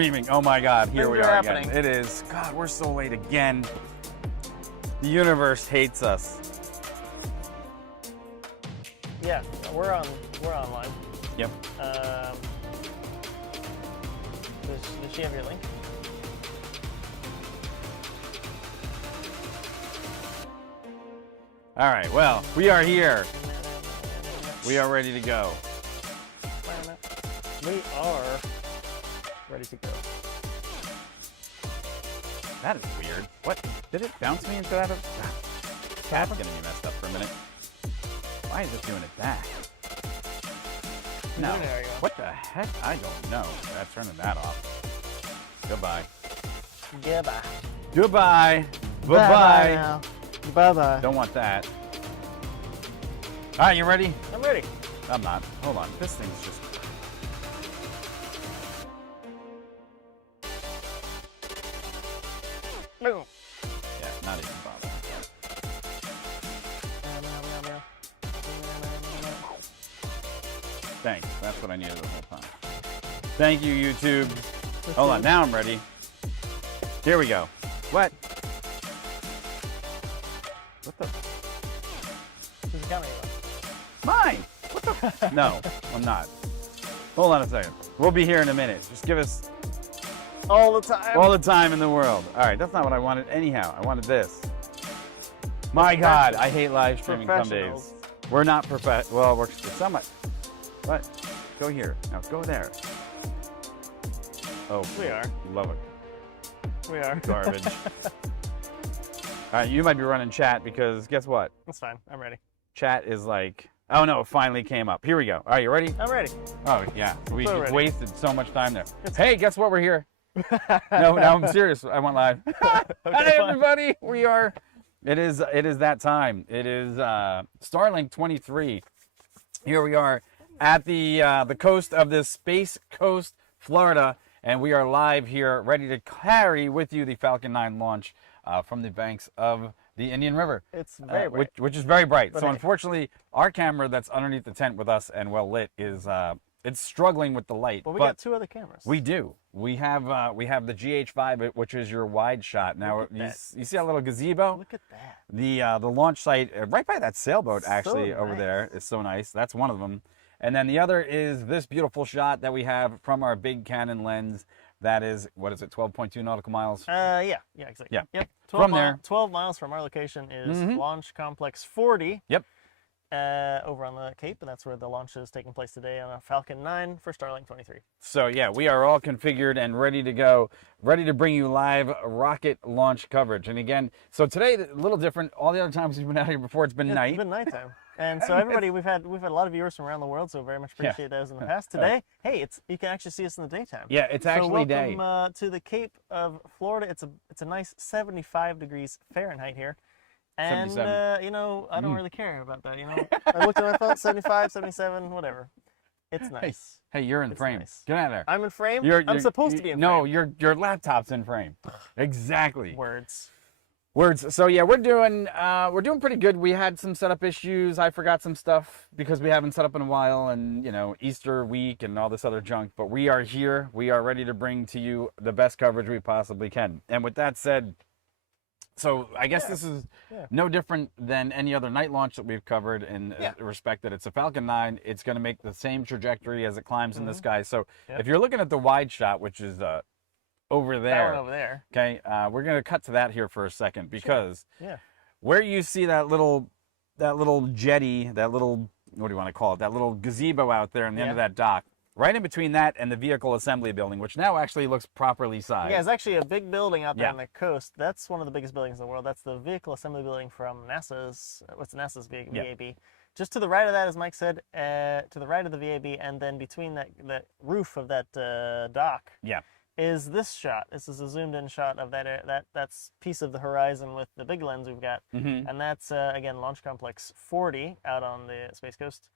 Streaming. Oh my God, here Things we are are happening. again. It is. God, we're so late again. The universe hates us. Yeah, we're online. Yep. Does she have your link? All right. Well, we are here. We are ready to go. We are ready to go. That is weird. What? Did it bounce me into that? That's gonna be messed up for a minute. Why is it doing it back? No. There you go. What the heck? I don't know. That's turning that off. Goodbye. Goodbye. Goodbye. Bye-bye. now. Bye-bye. Don't want that. All right, you ready? I'm ready. I'm not. Hold on. This thing's just... Boom. Yeah, not even bothering. Thanks. That's what I needed the whole time. Thank you, YouTube. Hold on. Now I'm ready. Here we go. What? What the? Who's the camera? Mine! What the? No, I'm not. Hold on a second. We'll be here in a minute. Just give us All the time. all the time in the world. All right, that's not what I wanted anyhow. I wanted this. My God, I hate live streaming some days. We're not well, we're somewhat. What? Go here. Now go there. Oh, We are. Love it. We are. Garbage. All right, you might be running chat because guess what? That's fine. I'm ready. Chat is like, oh no, it finally came up. Here we go. All right, you ready? I'm ready. Oh yeah, we So just ready. wasted so much time there. Hey, guess what? We're here. No, I'm serious. I went live. Hi fine. everybody, we are. It is that time. It is Starlink 23. Here we are at the coast of this Space Coast, Florida, and we are live here, ready to carry with you the Falcon 9 launch from the banks of the Indian River. It's very bright. which is very bright. But So hey. Unfortunately, our camera that's underneath the tent with us and well lit is it's struggling with the light. But we got two other cameras. We do. We have the GH5, which is your wide shot. Now Look at you see that little gazebo? Look at that. The launch site right by that sailboat So actually over nice. there is so nice. That's one of them. And then the other is this beautiful shot that we have from our big Canon lens. That is, what is it, 12.2 nautical miles? Yeah, exactly. Yeah. Yep. From there. 12 miles from our location is Mhm. Launch Complex 40. Yep. Over on the Cape, and that's where the launch is taking place today on a Falcon 9 for Starlink 23. So yeah, we are all configured and ready to go, ready to bring you live rocket launch coverage. And again, so today a little different. All the other times we've been out here before, it's been night. It's been nighttime. And so everybody, we've had a lot of viewers from around the world, so very much appreciate those in the past. Today, hey, you can actually see us in the daytime. Yeah, it's actually so welcome, day. to the Cape of Florida. It's a nice 75 degrees Fahrenheit here. And, 77. I don't really care about that, I looked at my phone, 75, 77, whatever. It's nice. Hey, you're in It's frame. nice. Get out of there. I'm in frame? You're I'm supposed to be in frame. No, your laptop's in frame. Exactly. Words. So yeah, we're doing pretty good. We had some setup issues. I forgot some stuff because we haven't set up in a while, and Easter week and all this other junk. But we are here. We are ready to bring to you the best coverage we possibly can. And with that said, so I guess this is no different than any other night launch that we've covered in respect that it's a Falcon 9. It's going to make the same trajectory as it climbs in the sky. So if you're looking at the wide shot, which is over there. That one over there. Okay, we're gonna cut to that here for a second because Yeah. where you see that little jetty, that little, what do you want to call it? That little gazebo out there in the end of that dock, right in between that and the vehicle assembly building, which now actually looks properly sized. Yeah, it's actually a big building out there Yeah. on the coast. That's one of the biggest buildings in the world. That's the vehicle assembly building from NASA's. What's NASA's VAB? Just to the right of that, as Mike said, to the right of the VAB, and then between that roof of that dock. Yeah. Is this shot. This is a zoomed-in shot of that's piece of the horizon with the big lens we've got, and that's again Launch Complex 40 out on the Space Coast,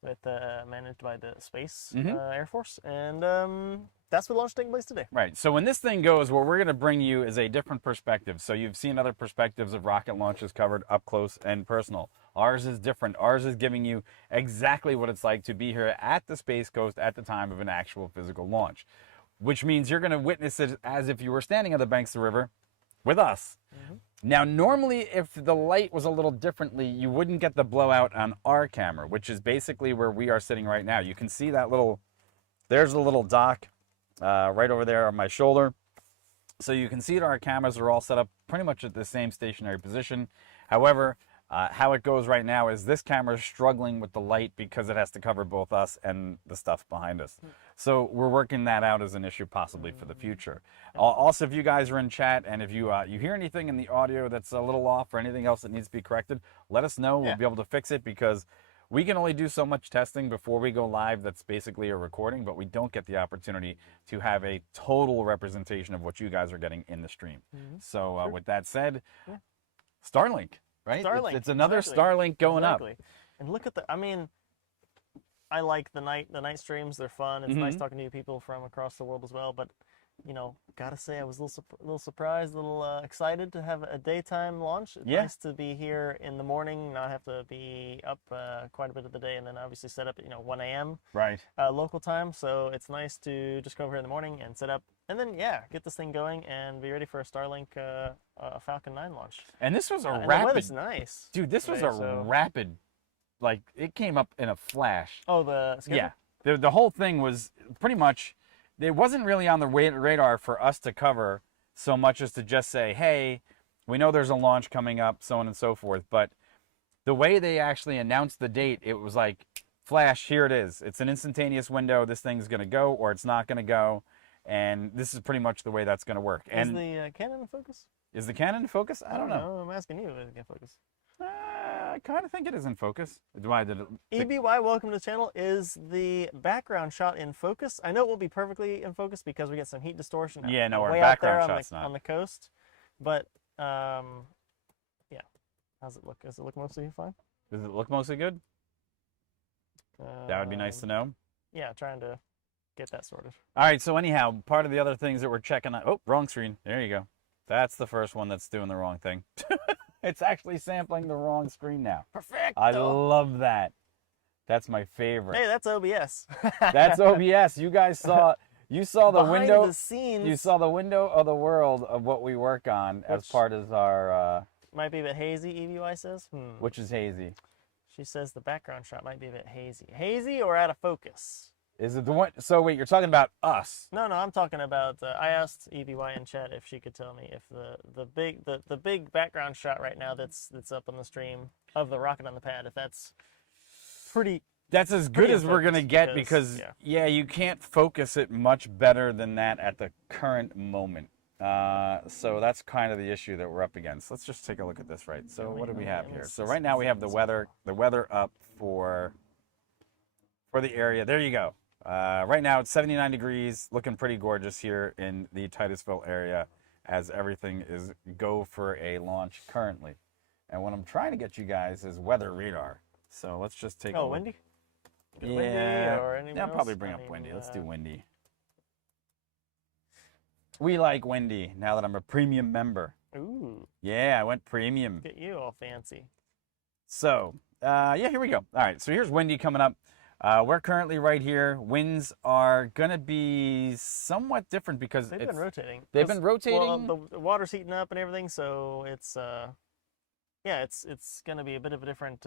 with managed by the Space Air Force, and that's what launch taking place today. Right. So when this thing goes, what we're going to bring you is a different perspective. So you've seen other perspectives of rocket launches covered up close and personal. Ours is different. Ours is giving you exactly what it's like to be here at the Space Coast at the time of an actual physical launch. which means you're going to witness it as if you were standing on the banks of the river with us. Now, normally, if the light was a little differently, you wouldn't get the blowout on our camera, which is basically where we are sitting right now. You can see that there's a little dock right over there on my shoulder. So you can see that our cameras are all set up pretty much at the same stationary position. However, how it goes right now is this camera is struggling with the light because it has to cover both us and the stuff behind us. So we're working that out as an issue possibly for the future. Also, if you guys are in chat and if you hear anything in the audio that's a little off or anything else that needs to be corrected, let us know. We'll be able to fix it because we can only do so much testing before we go live. That's basically a recording, but we don't get the opportunity to have a total representation of what you guys are getting in the stream. So with that said, Starlink, right? Starlink, It's another exactly. Starlink going up. And look at I mean, I like the night streams. They're fun. It's nice talking to people from across the world as well. But you know, gotta say, I was a little surprised, a little excited to have a daytime launch. It's nice to be here in the morning, not have to be up quite a bit of the day, and then obviously set up at 1 a.m. Local time. So it's nice to just go over here in the morning and set up, and then get this thing going and be ready for a Starlink Falcon 9 launch. And this was a rapid. rapid. The weather's nice, dude. This was a rapid. Like it came up in a flash. Oh, the schedule? Yeah. The whole thing was pretty much. It wasn't really on the radar for us to cover so much as to just say, hey, we know there's a launch coming up, so on and so forth. But the way they actually announced the date, it was like, flash, here it is. It's an instantaneous window. This thing's going to go or it's not going to go. And this is pretty much the way that's going to work. Is the Canon in focus? Is the Canon in focus? I don't know. I'm asking you if it's in focus. I kind of think it is in focus. EBY, welcome to the channel. Is the background shot in focus? I know it won't be perfectly in focus because we get some heat distortion. Yeah, no, our way background out there shot's not on the coast. But yeah, how's it look? Does it look mostly fine? Does it look mostly good? That would be nice to know. Yeah, trying to get that sorted. All right, so anyhow, part of the other things that we're checking out. Oh, wrong screen. There you go. That's the first one that's doing the wrong thing. It's actually sampling the wrong screen now. Perfect. I love that. That's my favorite. Hey, that's OBS. That's OBS. You guys saw the Behind window. The scenes. You saw the window of the world of what we work on as part of our. Might be a bit hazy. EBY says. Which is hazy. She says the background shot might be a bit hazy. Hazy or out of focus? Is it the one? So wait, you're talking about us? No, I'm talking about. I asked EBY in chat if she could tell me if the big background shot right now that's up on the stream of the rocket on the pad, if that's pretty. That's as good as we're gonna get because you can't focus it much better than that at the current moment. So that's kind of the issue that we're up against. Let's just take a look at this, right? So what do we have here? So right now we have the weather up for the area. There you go. Right now it's 79 degrees, looking pretty gorgeous here in the Titusville area as everything is go for a launch currently. And what I'm trying to get you guys is weather radar. So let's just take a look. Windy? Yeah, windy or anyone I'll probably else? bring up windy. Let's do windy. We like windy now that I'm a premium member. Ooh. Yeah, I went premium. Get you all fancy. So, here we go. All right, so here's windy coming up. We're currently right here. Winds are going to be somewhat different because they've been rotating. They've been rotating. Well, the water's heating up and everything, so it's it's going to be a bit of a different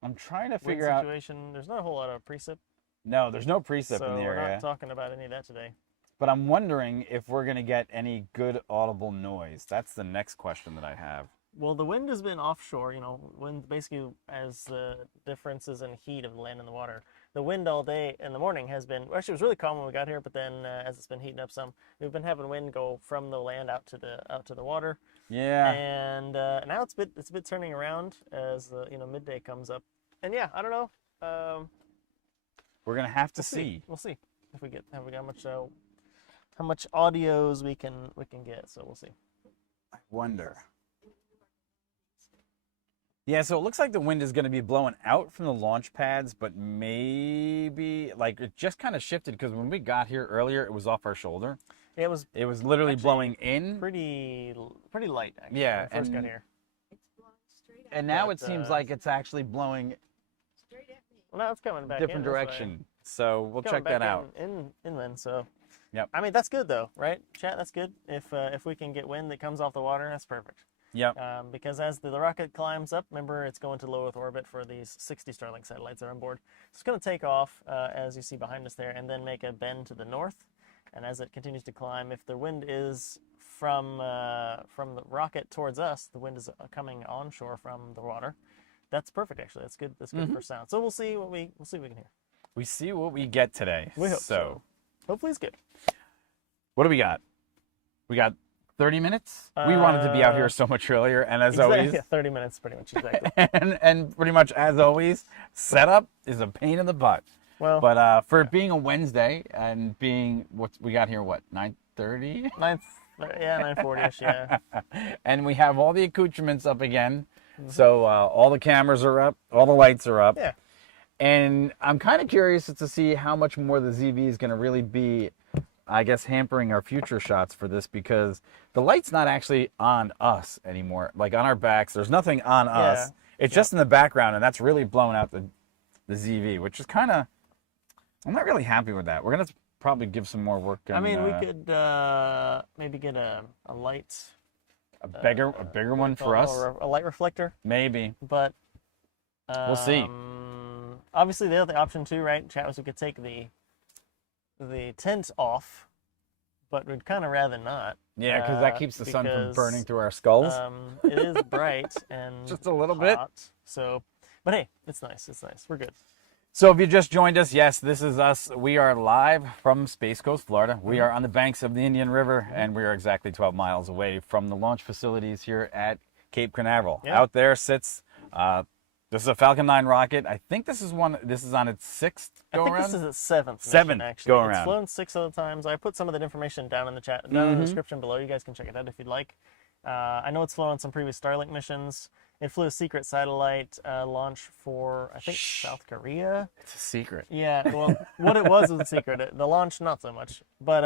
I'm trying to figure situation. There's not a whole lot of precip. No, there's no precip in the area. We're not talking about any of that today. But I'm wondering if we're going to get any good audible noise. That's the next question that I have. Well, the wind has been offshore, wind basically as the differences in heat of the land and the water. The wind all day in the morning has been, actually it was really calm when we got here, but then as it's been heating up some, we've been having wind go from the land out to the water. Yeah. And now it's a bit turning around as midday comes up. And yeah, I don't know. We're going to have to see. We'll see if we get how much audios we can get, so we'll see. I wonder. Yeah, so it looks like the wind is going to be blowing out from the launch pads, but maybe like it just kind of shifted because when we got here earlier, it was off our shoulder. It was literally blowing in. Pretty light, actually, yeah, when we first got here. It's blowing straight at And now it seems like it's actually blowing straight at me. Well, now it's coming back different in this way. direction. So we'll Coming check that back out. inland, so Yep. I mean, that's good though, right? Chat, that's good. If we can get wind that comes off the water, that's perfect. Yep. Because as the rocket climbs up, remember it's going to low Earth orbit for these 60 Starlink satellites that are on board. So it's going to take off, as you see behind us there, and then make a bend to the north. And as it continues to climb, if the wind is from the rocket towards us, the wind is coming onshore from the water. That's perfect, actually. That's good. That's good for sound. So we'll see what we can hear. We see what we get today. We hope so. Hopefully it's good. What do we got? We got 30 minutes. We wanted to be out here so much earlier, and as always, yeah, 30 minutes, pretty much exactly. and pretty much as always, setup is a pain in the butt. Well, But for it being a Wednesday and being what we got here, what 9:30? 9:40ish, yeah. And we have all the accoutrements up again, so all the cameras are up, all the lights are up. Yeah. And I'm kind of curious to see how much more the ZV is going to really be, I guess, hampering our future shots for this, because the light's not actually on us anymore. Like on our backs, there's nothing on us. It's just in the background, and that's really blowing out the ZV, which is kind of, I'm not really happy with that. We're going to probably give some more work. I mean, we could maybe get a light. A bigger one for us. Or a light reflector. Maybe. But we'll see. Obviously, the other option too, right, chat, was we could take the tent off, but we'd kind of rather not. Yeah, because that keeps the sun from burning through our skulls. It is bright and just a little bit. So, but hey, it's nice. It's nice. We're good. So if you just joined us, yes, this is us. We are live from Space Coast, Florida. We are on the banks of the Indian River, and we are exactly 12 miles away from the launch facilities here at Cape Canaveral. Yeah. Out there sits, this is a Falcon 9 rocket. I think this is on its sixth go-around. I think this is its seventh Seventh mission, actually. go-around. It's flown 6 other times. I put some of that information down in the chat, down in the description below. You guys can check it out if you'd like. I know it's flown on some previous Starlink missions. It flew a secret satellite launch for, I think, South Korea. It's a secret. Yeah, well, what it was a secret. The launch, not so much. But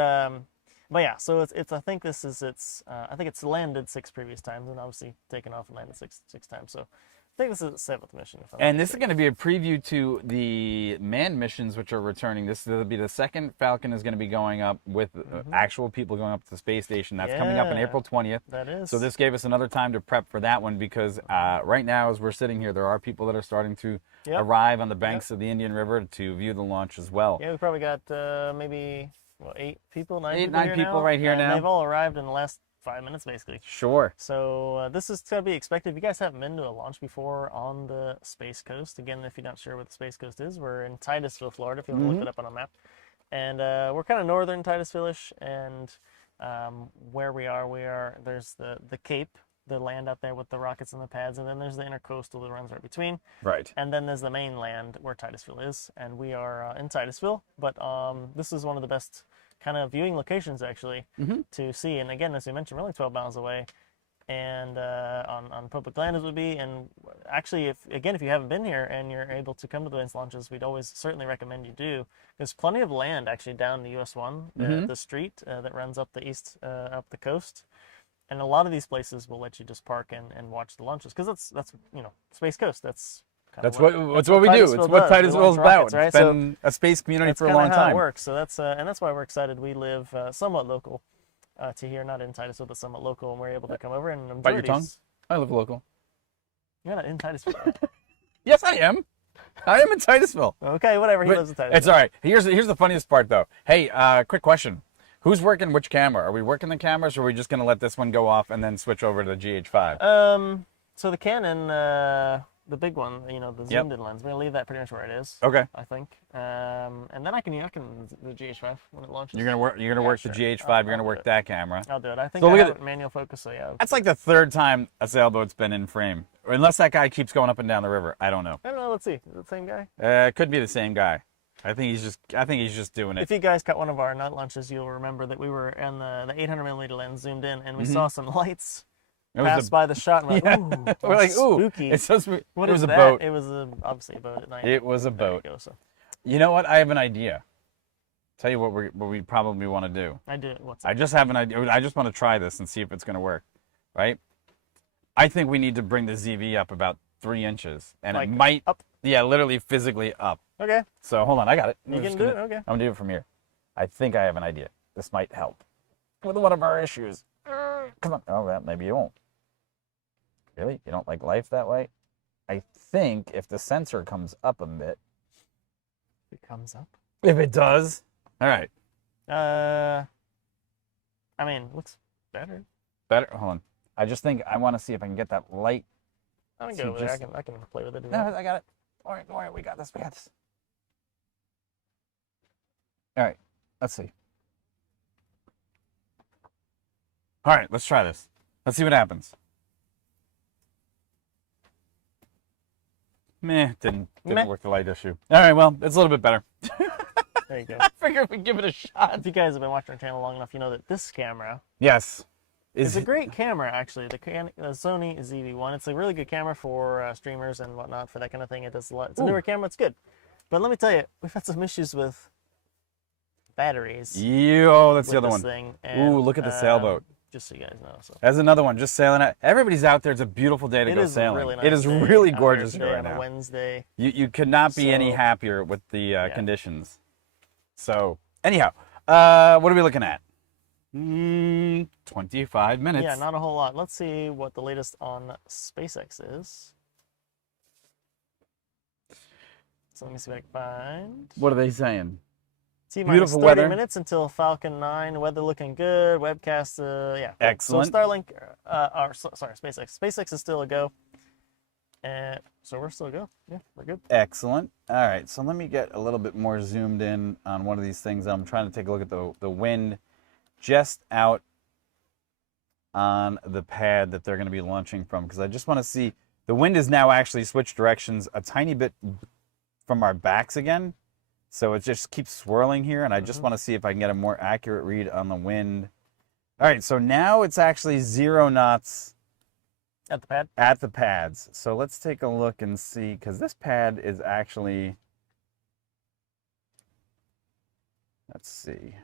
yeah, so it's I think this is I think it's landed 6 previous times and obviously taken off and landed six times. So I think this is its 7th mission. And this is going to be a preview to the manned missions, which are returning. This will be the second Falcon is going to be going up with actual people going up to the space station. That's coming up on April 20th. That is. So this gave us another time to prep for that one, because right now, as we're sitting here, there are people that are starting to arrive on the banks of the Indian River to view the launch as well. Yeah, we probably got maybe 8 people, 9 people right here now. They've all arrived in the last 5 minutes, basically. Sure. So this is to be expected. If you guys haven't been to a launch before on the Space Coast, again, if you're not sure what the Space Coast is, we're in Titusville, Florida, if you want to look it up on a map. And we're kind of northern Titusville-ish, and where we are, there's the Cape, the land out there with the rockets and the pads, and then there's the intercoastal that runs right between. Right. And then there's the mainland where Titusville is, and we are in Titusville, but this is one of the best kind of viewing locations actually to see. And again, as we mentioned, we're only 12 miles away, and on public land as would be. And actually, if you haven't been here and you're able to come to those launches, we'd always certainly recommend you do. There's plenty of land actually down the US 1, the street that runs up the east, up the coast. And a lot of these places will let you just park and watch the launches, because that's Space Coast. That's what we do. It's what Titusville's about. Right? It's been a space community for a long That's time. how it works. So that's why we're excited. We live somewhat local to here, not in Titusville, but somewhat local, and we're able to come over and enjoy Bite your tongue? I live local. You're not in Titusville. Yes, I am. I am in Titusville. Okay, whatever. He lives in Titusville. It's all right. Here's the funniest part, though. Hey, quick question. Who's working which camera? Are we working the cameras, or are we just going to let this one go off and then switch over to the GH5? So the Canon, the big one, the zoomed-in lens, we're going to leave that pretty much where it is. Okay. I think. And then I can the GH5 when it launches. You're gonna work the GH5. You're gonna work that camera. I'll do it. I think So I look have at it manual focus, so yeah. That's like the 3rd time a sailboat's been in frame, unless that guy keeps going up and down the river. I don't know. I don't know. Let's see. Is it the same guy? It could be the same guy. I think he's just doing it. If you guys caught one of our night launches, you'll remember that we were on the 800mm lens zoomed in, and we saw some lights pass by the shot, and we're like, ooh, spooky. It's so spooky. What it is was that? A boat. It was obviously a boat at night. It was a boat. Go, so. You know what? I have an idea. Tell you what we probably want to do. I do. What's I just have an idea. I just want to try this and see if it's going to work. Right? I think we need to bring the ZV up about 3 inches, and like it might up. Yeah, literally physically up. Okay. So hold on, I got it. You can do it. Okay. I'm gonna do it from here. I think I have an idea. This might help with one of our issues. Come on. Oh, well, maybe you won't. Really? You don't like life that way? I think if the sensor comes up a bit. It comes up. If it does. All right. I mean, looks better. Better. Hold on. I just think I want to see if I can get that light. I can So go with it. just- I can play with it. No, I got it. All right. We got this. We got this. All right. Let's see. All right. Let's try this. Let's see what happens. Didn't Meh. work the light issue. All right. Well, it's a little bit better. There you go. I figured we'd give it a shot. If you guys have been watching our channel long enough, you know that this camera Yes. is a great camera, actually. The Sony ZV-1. It's a really good camera for streamers and whatnot, for that kind of thing. It does a lot. It's a newer camera. It's good. But let me tell you, we've had some issues with batteries. Yo, that's with the other this one. thing. Ooh, look at the sailboat. Just so you guys know. So. There's another one just sailing out. Everybody's out there. It's a beautiful day to It go is sailing. really nice. It is day really out gorgeous here here today right on a now. Wednesday. You could not be any So- happier with the Yeah. conditions. So, anyhow, what are we looking at? 25 minutes. Yeah, not a whole lot. Let's see what the latest on SpaceX is. So let me see if I can find. What are they saying? T-minus Beautiful 30 weather. minutes until Falcon 9. Weather looking good. Webcast, yeah. Cool. Excellent. So Starlink, sorry, SpaceX. SpaceX is still a go. And so we're still a go. Yeah, we're good. Excellent. All right, so let me get a little bit more zoomed in on one of these things. I'm trying to take a look at the wind just out on the pad that they're going to be launching from, because I just want to see. The wind is now actually switched directions a tiny bit from our backs again. So it just keeps swirling here, and I just want to see if I can get a more accurate read on the wind. All right, so now it's actually 0 knots At the pad. at the pads. So let's take a look and see, because this pad is actually, let's see,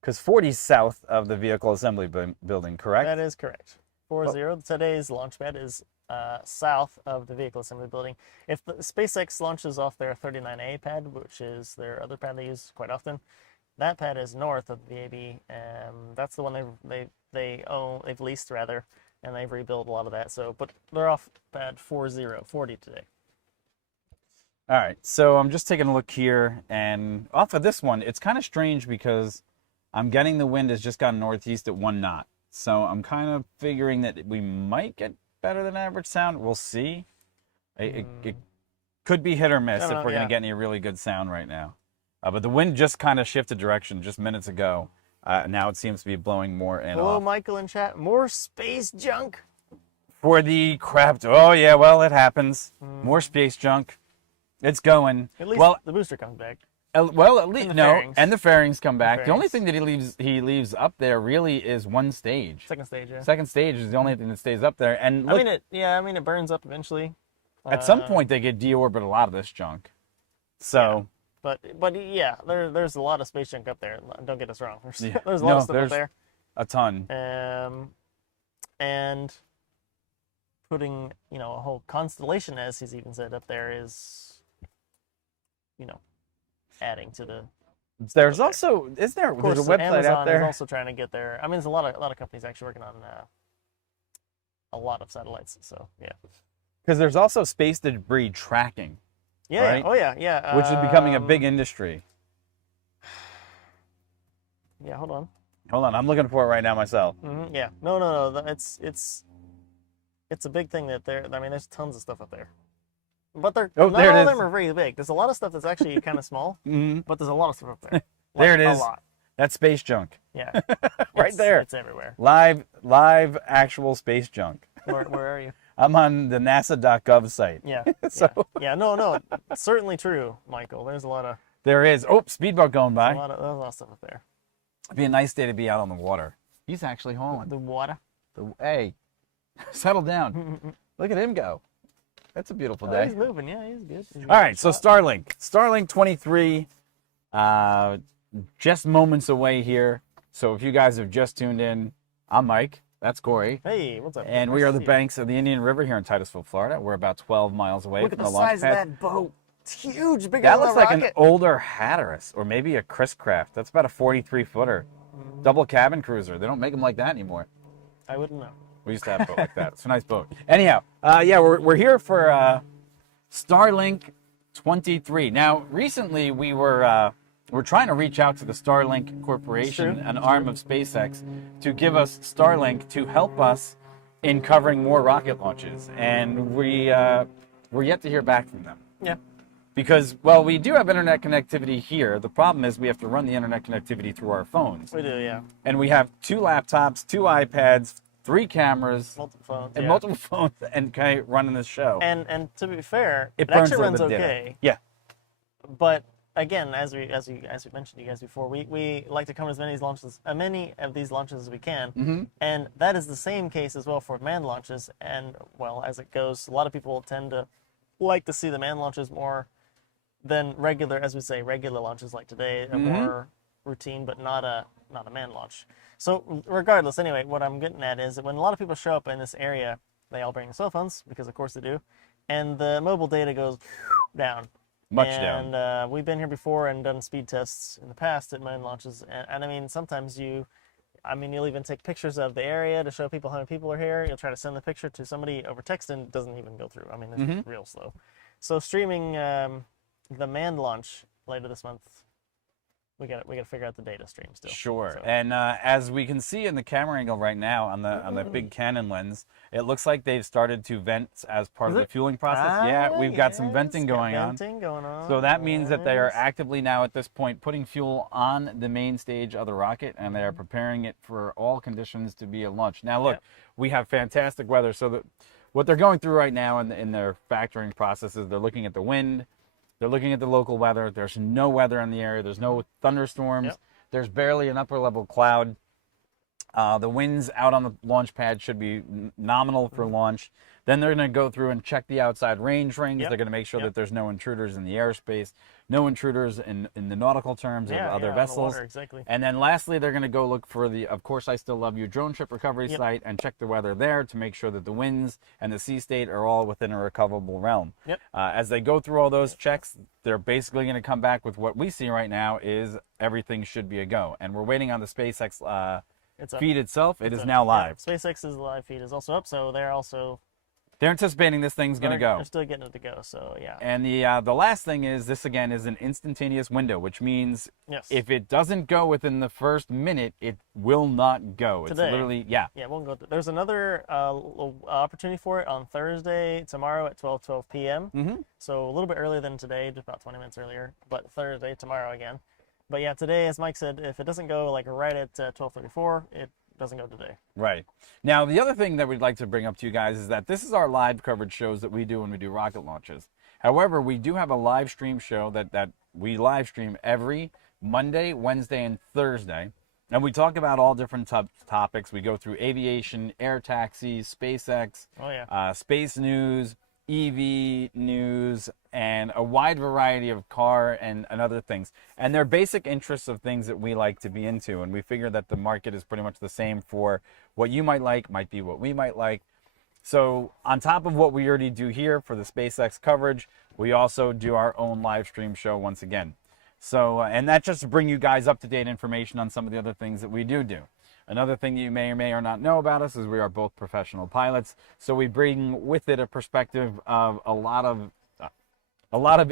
because 40 south of the vehicle assembly building, correct? That is correct. 40. Today's launch pad is south of the vehicle assembly building. If the SpaceX launches off their 39A pad, which is their other pad they use quite often, that pad is north of the VAB. That's the one they've leased rather, and they've rebuilt a lot of that. So, but they're off pad 40 today. All right, so I'm just taking a look here, and off of this one, it's kind of strange because I'm getting the wind has just gone northeast at 1 knot. So I'm kind of figuring that we might get better than average sound. We'll see. It could be hit or miss if we're going to get any really good sound right now. But the wind just kind of shifted direction just minutes ago. Now it seems to be blowing more and Hello, off. Michael in chat. More space junk. For the crap. Oh, yeah, well, it happens. More space junk. It's going. At least well, the booster comes back. well, at least the no, fairings. and the fairings come back. The only fairings. thing that he leaves up there really is one stage. Second stage, yeah. Second stage is the only thing that stays up there. And look, I mean, it burns up eventually. at some point they get deorbit a lot of this junk. So But yeah, there's a lot of space junk up there. Don't get us wrong. There's, Yeah. there's a lot No, of stuff up there's there. a ton. And putting a whole constellation, as he's even said, up there is adding to the. There's also there's a website Amazon out there. is also trying to get there. I mean, there's a lot of companies actually working on a lot of satellites. So yeah. Because there's also space debris tracking, Yeah. Right? Oh yeah. which is becoming a big industry. Yeah. Hold on. Hold on, I'm looking for it right now myself. Yeah. No. It's a big thing that there. I mean, there's tons of stuff up there, but not there it all of is. them are very big. There's a lot of stuff that's actually kind of small, Mhm. but there's a lot of stuff up there. There it A is. lot. That's space junk. Yeah. Right there. It's everywhere. Live actual space junk. Where are you? I'm on the NASA.gov site. Yeah. So- yeah. No. It's certainly true, Michael. There's a lot of There is. Oh, speedboat going by. there's a lot of stuff up there. It'd be a nice day to be out on the water. He's actually hauling. The water. Hey, settle down. Look at him go. That's a beautiful Oh, day. he's moving. Yeah, he's good. He's All right, so shot. Starlink 23, just moments away here. So if you guys have just tuned in, I'm Mike. That's Corey. Hey, what's up? And Nice we are to the see you. banks of the Indian River here in Titusville, Florida. We're about 12 miles away Look at from the the launch size pad. of that boat. It's huge, bigger That than looks the like rocket. an older Hatteras or maybe a Chris Craft. That's about a 43-footer. Double cabin cruiser. They don't make them like that anymore. I wouldn't know. We used to have a boat like that. It's a nice boat. Anyhow, yeah, we're here for Starlink 23. Now, recently we're trying to reach out to the Starlink Corporation, an arm of SpaceX, to give us Starlink to help us in covering more rocket launches, and we're yet to hear back from them. Yeah. Because, well, we do have internet connectivity here. The problem is we have to run the internet connectivity through our phones. We do, yeah. And we have 2 laptops, 2 iPads, 3 cameras, Multiple phones. and yeah. multiple phones, and kind of running this show. And to be fair, it burns actually a runs little bit of okay. data. Yeah. But again, as we mentioned to you guys before, we like to cover as many of these launches as we can, Mm-hmm. and that is the same case as well for manned launches. And well, as it goes, a lot of people tend to like to see the manned launches more than regular, as we say, regular launches like today, are more routine, but not a manned launch. So regardless, anyway, what I'm getting at is that when a lot of people show up in this area, they all bring their cell phones, because of course they do, and the mobile data goes down. Much down. And we've been here before and done speed tests in the past at manned launches, and I mean, sometimes you'll even take pictures of the area to show people how many people are here. You'll try to send the picture to somebody over text, and it doesn't even go through. I mean, it's real slow. So streaming the manned launch later this month, we got to figure out the data stream still. Sure. So. And as we can see in the camera angle right now on the big Canon lens, it looks like they've started to vent as part of the fueling process. Yeah, we've got some venting going on. So that means that they are actively now at this point putting fuel on the main stage of the rocket, and they are preparing it for all conditions to be a launch. Now look, we have fantastic weather, so what they're going through right now in their factoring processes, they're looking at the wind, they're looking at the local weather. There's no weather in the area. There's no thunderstorms. Yep. There's barely an upper level cloud. The winds out on the launch pad should be nominal for launch. Then they're going to go through and check the outside range rings. They're going to make sure that there's no intruders in the airspace, no intruders in the nautical terms of other vessels. Water, exactly. And then lastly, they're going to go look for the, of course, I Still Love You drone ship recovery site and check the weather there to make sure that the winds and the sea state are all within a recoverable realm. As they go through all those checks, they're basically going to come back with what we see right now is everything should be a go. And we're waiting on the SpaceX feed itself. It is now live. Yeah, SpaceX's live feed is also up, so they're anticipating this thing's going to go. They're still getting it to go, so yeah. And the last thing is, this again is an instantaneous window, which means if it doesn't go within the first minute, it will not go. Today. It's literally, Yeah, it won't go. There's another opportunity for it on Thursday, tomorrow at 12 p.m. So a little bit earlier than today, just about 20 minutes earlier, but Thursday, tomorrow again. But yeah, today, as Mike said, if it doesn't go like right at 12:34, it doesn't go today. Right. Now, the other thing that we'd like to bring up to you guys is that this is our live coverage shows that we do when we do rocket launches. However, we do have a live stream show that we live stream every Monday, Wednesday, and Thursday. And we talk about all different topics. We go through aviation, air taxis, SpaceX, space news, EV news, and a wide variety of car and other things. And they're basic interests of things that we like to be into. And we figure that the market is pretty much the same for what you might be what we might like. So on top of what we already do here for the SpaceX coverage, we also do our own live stream show once again. So, and that's just to bring you guys up-to-date information on some of the other things that we do. Another thing that you may or may or not know about us is we are both professional pilots. So we bring with it a perspective of a lot of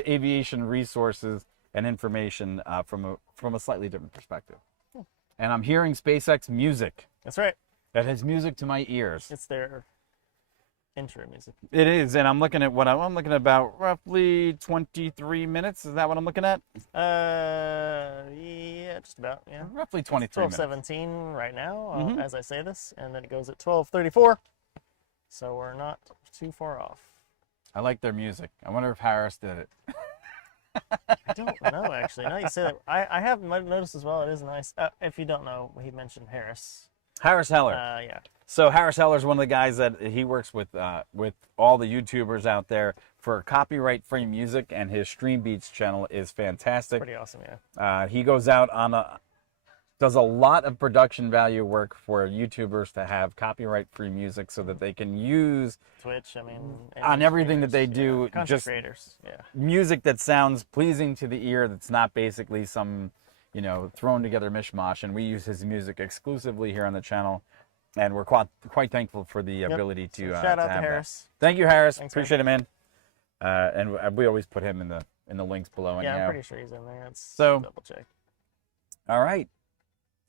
aviation resources and information from a slightly different perspective. And I'm hearing SpaceX music. That's right. That has music to my ears. It's their intro music. It is, and I'm looking at I'm looking at about roughly 23 minutes. Is that what I'm looking at? Yeah, just about. Yeah, roughly 23 minutes. 12:17 right now, as I say this, and then it goes at 12:34. So we're not too far off. I like their music. I wonder if Harris did it. I don't know, actually. Now you say that, I have noticed as well. It is nice. If you don't know, he mentioned Harris. Harris Heller. Yeah. So Harris Heller is one of the guys that he works with all the YouTubers out there for copyright-free music, and his Stream Beats channel is fantastic. Pretty awesome, yeah. He goes out on does a lot of production value work for YouTubers to have copyright-free music so that they can use Twitch, I mean, on everything that they streamers, do, content just creators, yeah. music that sounds pleasing to the ear, that's not basically some, you know, thrown together mishmash. And we use his music exclusively here on the channel, and we're quite thankful for the ability to So shout out to have Harris. that. Thank you, Harris. Thanks, Appreciate it, man. And we always put him in the links below. Yeah, anyhow. I'm pretty sure he's in there. Let's So- double check. All right.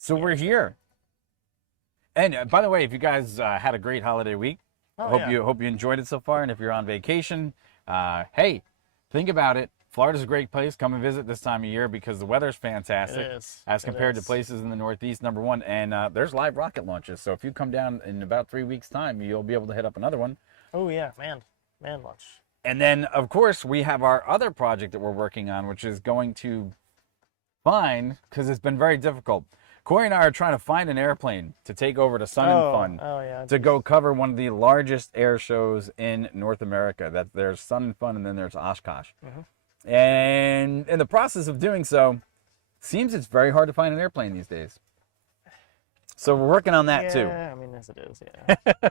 So we're here. And by the way, if you guys had a great holiday week, Oh, hope yeah. you enjoyed it so far. And if you're on vacation, hey, think about it. Florida's a great place. Come and visit this time of year because the weather's fantastic It is. as It compared to is. places in the Northeast, number one. And there's live rocket launches. So if you come down in about 3 weeks' time, you'll be able to hit up another one. Oh yeah, man lunch. And then, of course, we have our other project that we're working on, which is going to find, because it's been very difficult. Corey and I are trying to find an airplane to take over to Sun and Fun Oh yeah. to go cover one of the largest air shows in North America. That there's Sun and Fun, and then there's Oshkosh. And in the process of doing so, seems it's very hard to find an airplane these days. So we're working on that too. Yeah, I mean, yes, it is. Yeah.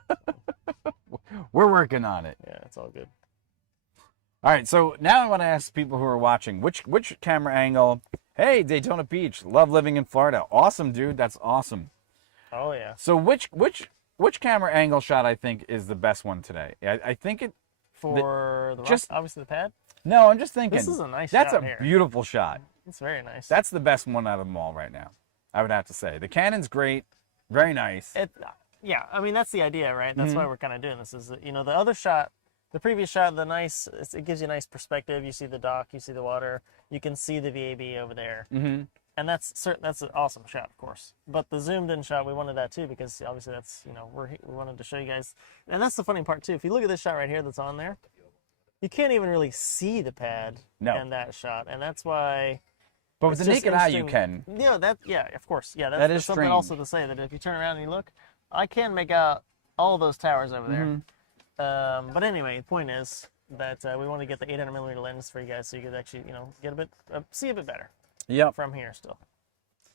We're working on it. Yeah, it's all good. All right, so now I want to ask people who are watching, which camera angle? Hey, Daytona Beach, love living in Florida. Awesome, dude. That's awesome. Oh yeah. So which camera angle shot I think is the best one today? I think it. For the just- obviously the pad. No, I'm just thinking. This is a nice That's shot a here. beautiful shot. It's very nice. That's the best one out of them all right now. I would have to say the Canon's great, very nice. Yeah, I mean that's the idea, right? That's Mm-hmm. why we're kind of doing this. Is that, you know, the other shot, the previous shot, it gives you a nice perspective. You see the dock, you see the water, you can see the VAB over there, Mm-hmm. and that's an awesome shot, of course. But the zoomed in shot, we wanted that too because obviously that's, you know, we wanted to show you guys, and that's the funny part too. If you look at this shot right here that's on there, you can't even really see the pad in that shot, and that's why. But with It's the just naked eye, you interesting. can. Yeah, of course. Yeah, That is that's something strange. also to say that if you turn around and you look, I can make out all those towers over there. Mm-hmm. But anyway, the point is that we want to get the 800mm lens for you guys so you could actually, you know, get a bit, see a bit better Yep, from here still.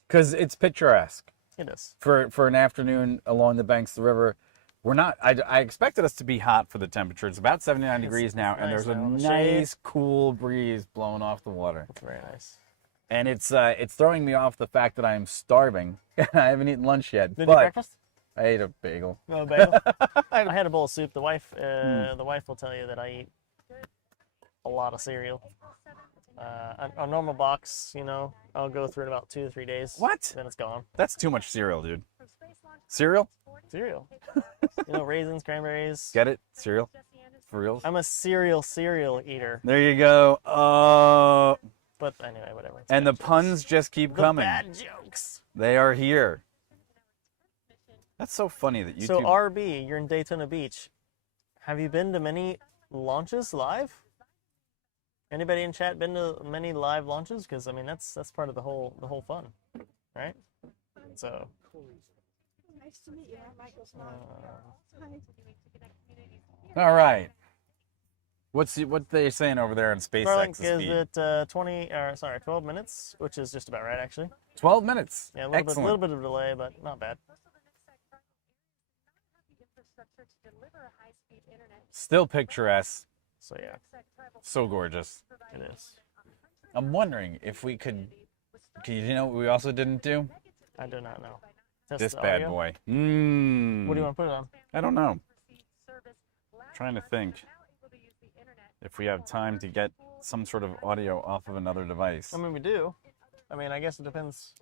because it's picturesque It is. for an afternoon along the banks of the river. We're not. I expected us to be hot for the temperature. It's about 79 degrees now, and nice there's a now in the shade. nice, cool breeze blowing off the water. It's very nice. And it's throwing me off the fact that I am starving. I haven't eaten lunch yet, Did you but breakfast? I ate a bagel. No, bagel. I had a bowl of soup. The wife will tell you that I eat a lot of cereal. A normal box, you know, I'll go through in about 2 to 3 days. What? Then it's gone. That's too much cereal, dude. Cereal? Cereal. You know, raisins, cranberries. Get it? Cereal? For reals? I'm a cereal eater. There you go. But anyway, whatever. It's And the bad jokes. puns just keep The coming. bad jokes. They are here. That's so funny that YouTube. So RB, you're in Daytona Beach. Have you been to many launches live? Anybody in chat been to many live launches? Because I mean that's part of the whole fun, right? So Nice to meet you. I'm Michael's mom. All right. What they saying over there in SpaceX? Starlink the is speed? at 12 minutes, which is just about right actually. 12 minutes. Yeah, a Excellent. little bit of delay, but not bad. Still picturesque. So yeah, So gorgeous. it is. I'm wondering if we could. You know what we also didn't do? I do not know. Test This the bad audio? boy. What do you want to put it on? I don't know. Trying to think if we have time to get some sort of audio off of another device I mean, we do. I mean, I guess it depends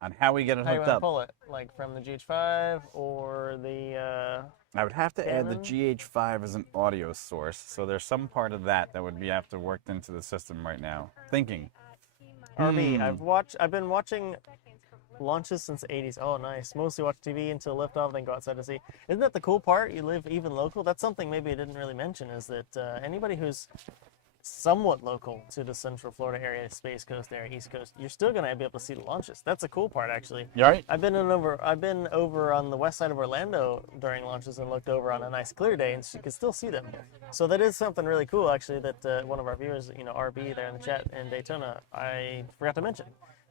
on how we get it how you hooked want to up. pull it, like from the GH5 or the. I would have to add the Canon? GH5 as an audio source, so there's some part of that would be have to work into the system right now. Thinking. RB. I've been watching launches since the 80s. Oh, nice. Mostly watch TV until liftoff, then go outside to see. Isn't that the cool part? You live even local. That's something maybe I didn't really mention is that anybody who's somewhat local to the Central Florida area, Space Coast area, East Coast, you're still gonna be able to see the launches. That's a cool part, actually. You all right? I've been over on the west side of Orlando during launches and looked over on a nice clear day, and you can still see them. So that is something really cool, actually, that one of our viewers, you know, RB there in the chat in Daytona, I forgot to mention,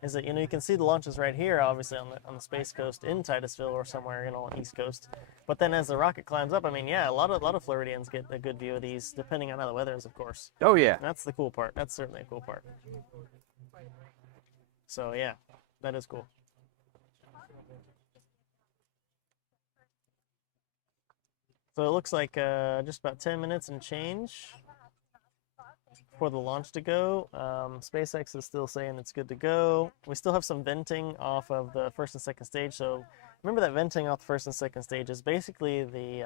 is that, you know, you can see the launches right here, obviously on the Space Coast in Titusville or somewhere, you know, on the East Coast. But then as the rocket climbs up, I mean, yeah, a lot of Floridians get a good view of these, depending on how the weather is, of course. Oh yeah. That's the cool part. That's certainly a cool part. So yeah, that is cool. So it looks like just about 10 minutes and change for the launch to go. SpaceX is still saying it's good to go. We still have some venting off of the first and second stage. So remember that venting off the first and second stage is basically the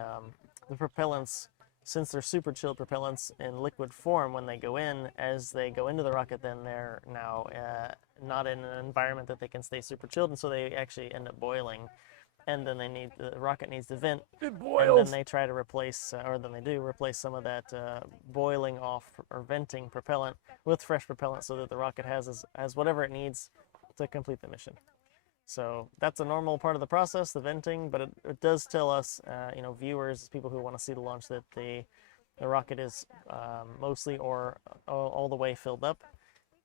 propellants, since they're super chilled propellants in liquid form when they go in, as they go into the rocket, then they're now not in an environment that they can stay super chilled, and so they actually end up boiling. And then the rocket needs to vent. It boils. And then they try to replace, or then they do replace some of that boiling off or venting propellant with fresh propellant, so that the rocket has whatever it needs to complete the mission. So that's a normal part of the process, the venting, but it does tell us, you know, viewers, people who want to see the launch, that the rocket is mostly or all the way filled up,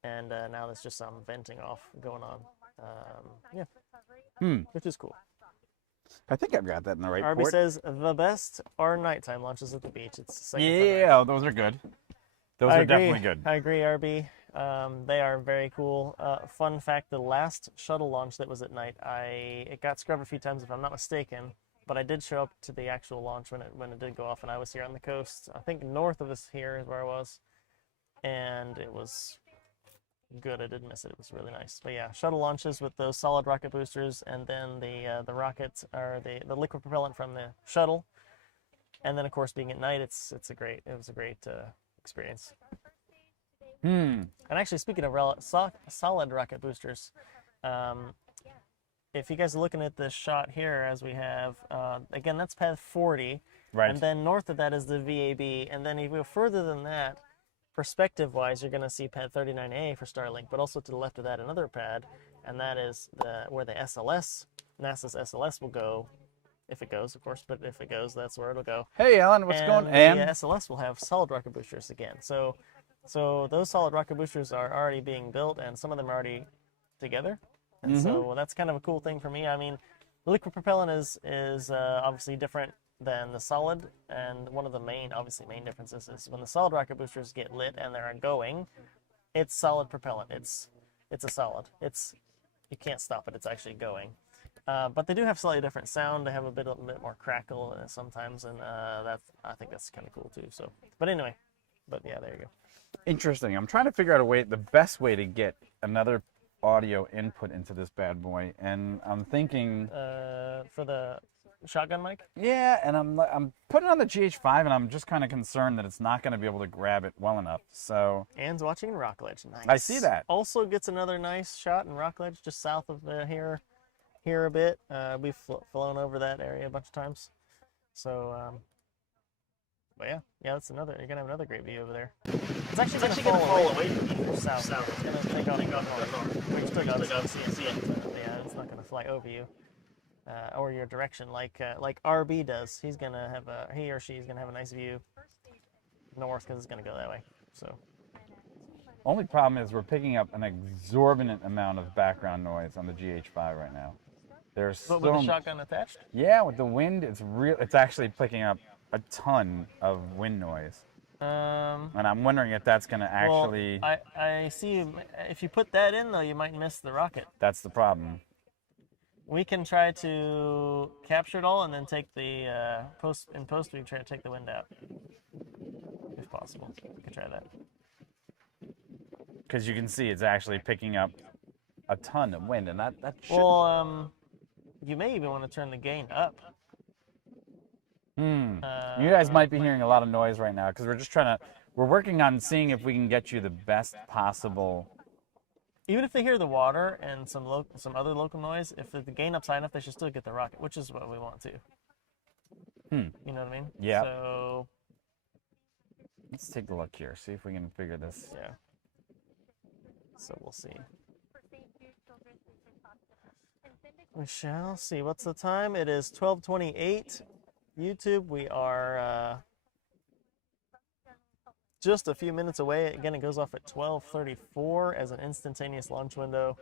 and now there's just some venting off going on. Yeah, which is cool. I think I've got that in the right RB port. says the best are nighttime launches at the beach. It's the second Yeah, those are good. Those are definitely good. I agree, RB. They are very cool. Fun fact: the last shuttle launch that was at night, it got scrubbed a few times, if I'm not mistaken. But I did show up to the actual launch when it did go off, and I was here on the coast. I think north of us here is where I was, and it was good. I didn't miss it. It was really nice. But yeah, shuttle launches with those solid rocket boosters, and then the rockets are the liquid propellant from the shuttle, and then of course being at night, it was a great experience. And actually, speaking of solid rocket boosters, if you guys are looking at this shot here, as we have, again, that's pad 40, Right. and then north of that is the VAB, and then if you go further than that, perspective-wise, you're going to see pad 39A for Starlink, but also to the left of that, another pad, and that is where the SLS, NASA's SLS will go, if it goes, of course, but if it goes, that's where it'll go. Hey, Alan, what's going on? And the SLS will have solid rocket boosters again. So those solid rocket boosters are already being built, and some of them are already together. And so that's kind of a cool thing for me. I mean, liquid propellant is obviously different than the solid, and one of the main differences is when the solid rocket boosters get lit and they're going, it's solid propellant. It's a solid. You can't stop it. It's actually going. But they do have slightly different sound. They have a bit more crackle sometimes, and I think that's kind of cool too. So, but anyway, yeah, there you go. Interesting. I'm trying to figure out the best way to get another audio input into this bad boy, and I'm thinking for the shotgun mic. Yeah, and I'm putting it on the GH5, and I'm just kind of concerned that it's not going to be able to grab it well enough. So Ann's watching Rockledge. Nice. I see that. Also gets another nice shot in Rockledge, just south of here a bit. We've flown over that area a bunch of times. So, but yeah, that's another. You're gonna have another great view over there. It's actually gonna fall away from you south. It's gonna take off north. But you still gotta see it. Yeah, it's not gonna fly over you. Or your direction, like RB does. He or she's gonna have a nice view north, because it's gonna go that way. So Only problem is we're picking up an exorbitant amount of background noise on the GH5 right now. But with the shotgun attached? Yeah, with the wind, it's actually picking up a ton of wind noise. And I'm wondering if that's gonna actually. Well, I see. If you put that in though, you might miss the rocket. That's the problem. We can try to capture it all, and then take the post. We can try to take the wind out, if possible. We can try that. Because you can see it's actually picking up a ton of wind, and that should. Well, you may even want to turn the gain up. You guys might be hearing a lot of noise right now, because we're working on seeing if we can get you the best possible. Even if they hear the water and some other local noise, if the gain up's high enough, they should still get the rocket, which is what we want to. You know what I mean? Yeah. So Let's take a look here, see if we can figure this. yeah. So we'll see. We shall see. What's the time? It is 12:28. YouTube, we are just a few minutes away. Again, it goes off at 12:34 as an instantaneous launch window.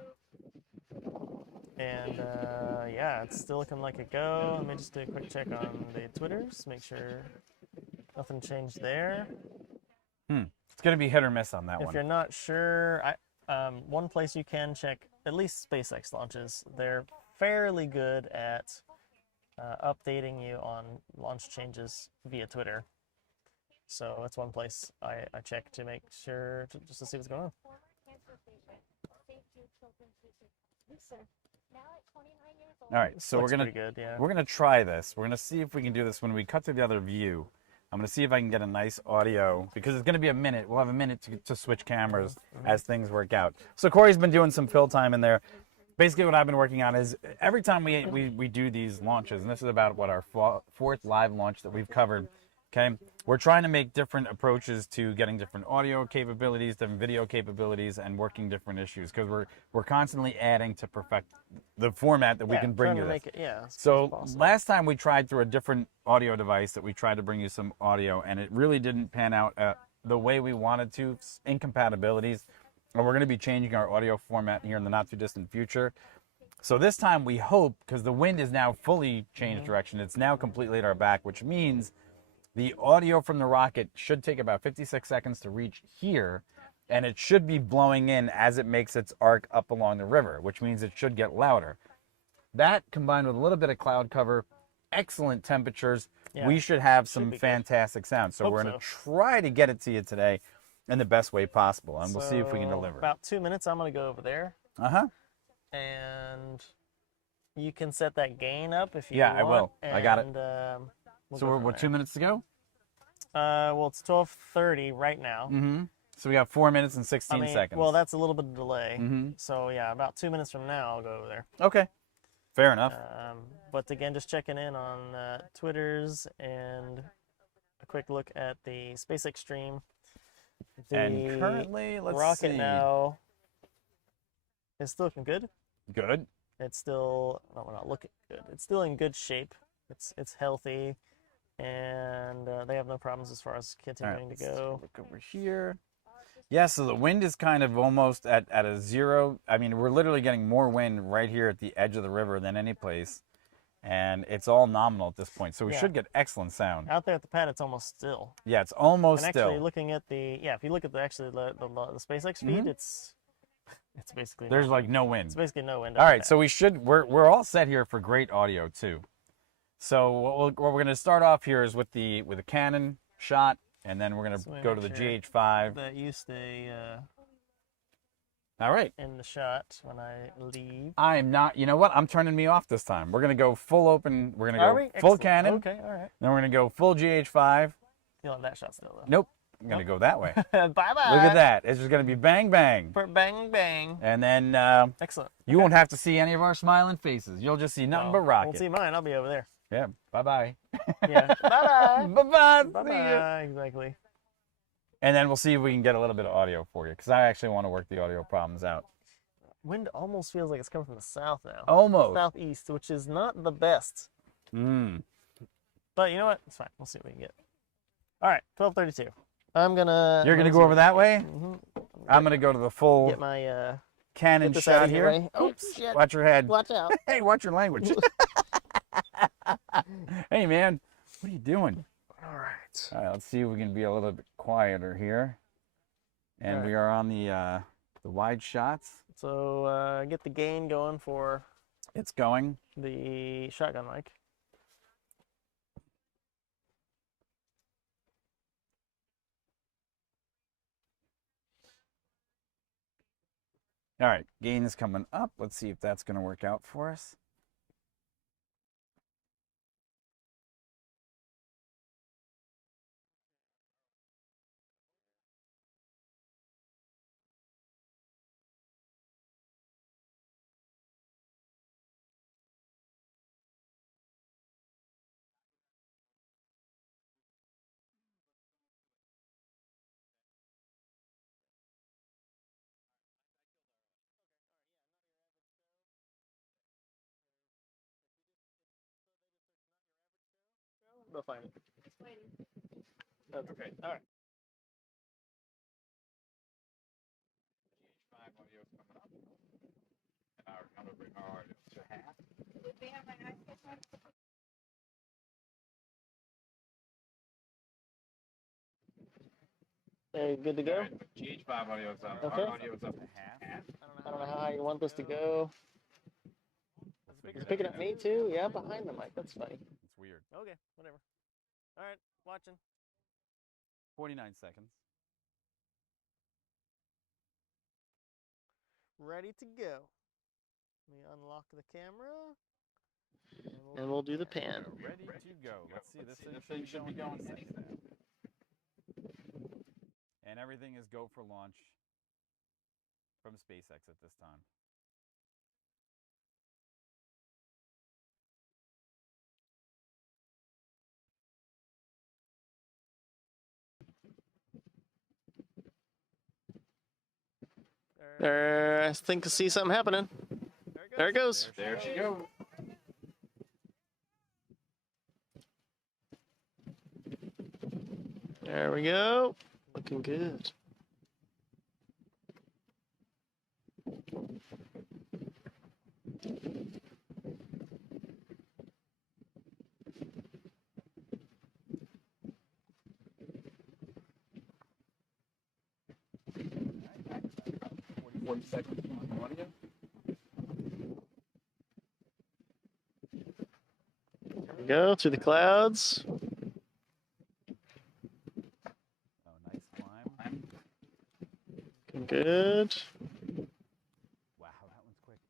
And yeah, it's still looking like a go. Let me just do a quick check on the Twitters, make sure nothing changed there. It's going to be hit or miss on that If one. you're not sure, one place you can check, at least SpaceX launches, they're fairly good at updating you on launch changes via Twitter. So that's one place I check to make sure, just to see what's going on. All right, so Looks pretty good, yeah. we're gonna try this. We're gonna see if we can do this when we cut to the other view. I'm gonna see if I can get a nice audio because it's gonna be a minute. We'll have a minute to switch cameras as things work out. So Corey's been doing some fill time in there. Basically, what I've been working on is every time we do these launches, and this is about what our fourth live launch that we've covered. Okay, we're trying to make different approaches to getting different audio capabilities, different video capabilities, and working different issues because we're constantly adding to perfect the format that we can bring you this. Make it, yeah. So last time we tried through a different audio device that we tried to bring you some audio, and it really didn't pan out the way we wanted to. Incompatibilities, and we're going to be changing our audio format here in the not too distant future. So this time we hope, because the wind is now fully changed direction, it's now completely at our back, which means the audio from the rocket should take about 56 seconds to reach here, and it should be blowing in as it makes its arc up along the river, which means it should get louder. That, combined with a little bit of cloud cover, excellent temperatures, we should have some fantastic sound. So we're going to try to get it to you today in the best way possible, and we'll see if we can deliver. About 2 minutes, I'm going to go over there. And you can set that gain up if you want. Yeah, I will. I got it. So we're 2 minutes to go? Well, it's 12:30 right now. So we got 4 minutes and 16 seconds. Well, that's a little bit of delay. So yeah, about 2 minutes from now, I'll go over there. Okay. Fair enough. But again, just checking in on Twitters and a quick look at the SpaceX stream. And currently, let's rocket see. now is still looking good. Good. It's still, no, we're not looking good. It's still in good shape. It's healthy, and they have no problems as far as continuing to go. Look over here. Yeah, so the wind is kind of almost at a zero. I mean, we're literally getting more wind right here at the edge of the river than any place, and it's all nominal at this point. So we should get excellent sound. Out there at the pad, it's almost still. Yeah, it's almost and still. actually, looking at the if you look at the SpaceX feed, it's basically there's like no wind. It's basically no wind. All right, so we're all set here for great audio too. So what we're going to start off here is with a Canon shot, and then we're going to go to the GH5. That you stay all right in the shot when I leave. I am not. You know what? I'm turning me off this time. We're going to go full open. We're going to go full Canon. Okay, all right. Then we're going to go full GH5. You want that shot still though? Nope. I'm going to go that way. Bye bye. Look at that. It's just going to be bang bang. Bang bang. And then excellent. You won't have to see any of our smiling faces. You'll just see nothing but rocket. Won't see mine. I'll be over there. Yeah. Bye-bye. Yeah. Bye-bye. Bye-bye. Bye-bye. Exactly. And then we'll see if we can get a little bit of audio for you, because I actually want to work the audio problems out. Wind almost feels like it's coming from the south now. Almost. Southeast, which is not the best. But you know what? It's fine. We'll see what we can get. All right. 12:32. I'm gonna. You're gonna go over that way. I'm gonna go to the full. Get my Canon shot here. Oops, shit. Watch your head. Watch out. Hey, watch your language. Hey, man. What are you doing? All right. All right, let's see if we can be a little bit quieter here. And we are on the wide shots. So get the gain going for. It's going. The shotgun mic. All right, gain is coming up. Let's see if that's going to work out for us. They'll find it. That's okay. All right. Okay, good to go? GH5 audio is up. Okay. Our audio is up to half. I don't know how high you want this to go. It's picking up me too? Yeah, behind the mic. That's funny. It's weird. Okay, whatever. All right, watching. 49 seconds. Ready to go. Let me unlock the camera. And we'll do the pan. Ready to go. Let's see. This thing should be going safe. And everything is go for launch from SpaceX at this time. There, I think I see something happening. There it goes. There she goes. There we go. Looking good. There we go, through the clouds. Oh, nice climb. Looking good. Wow, that one's quick.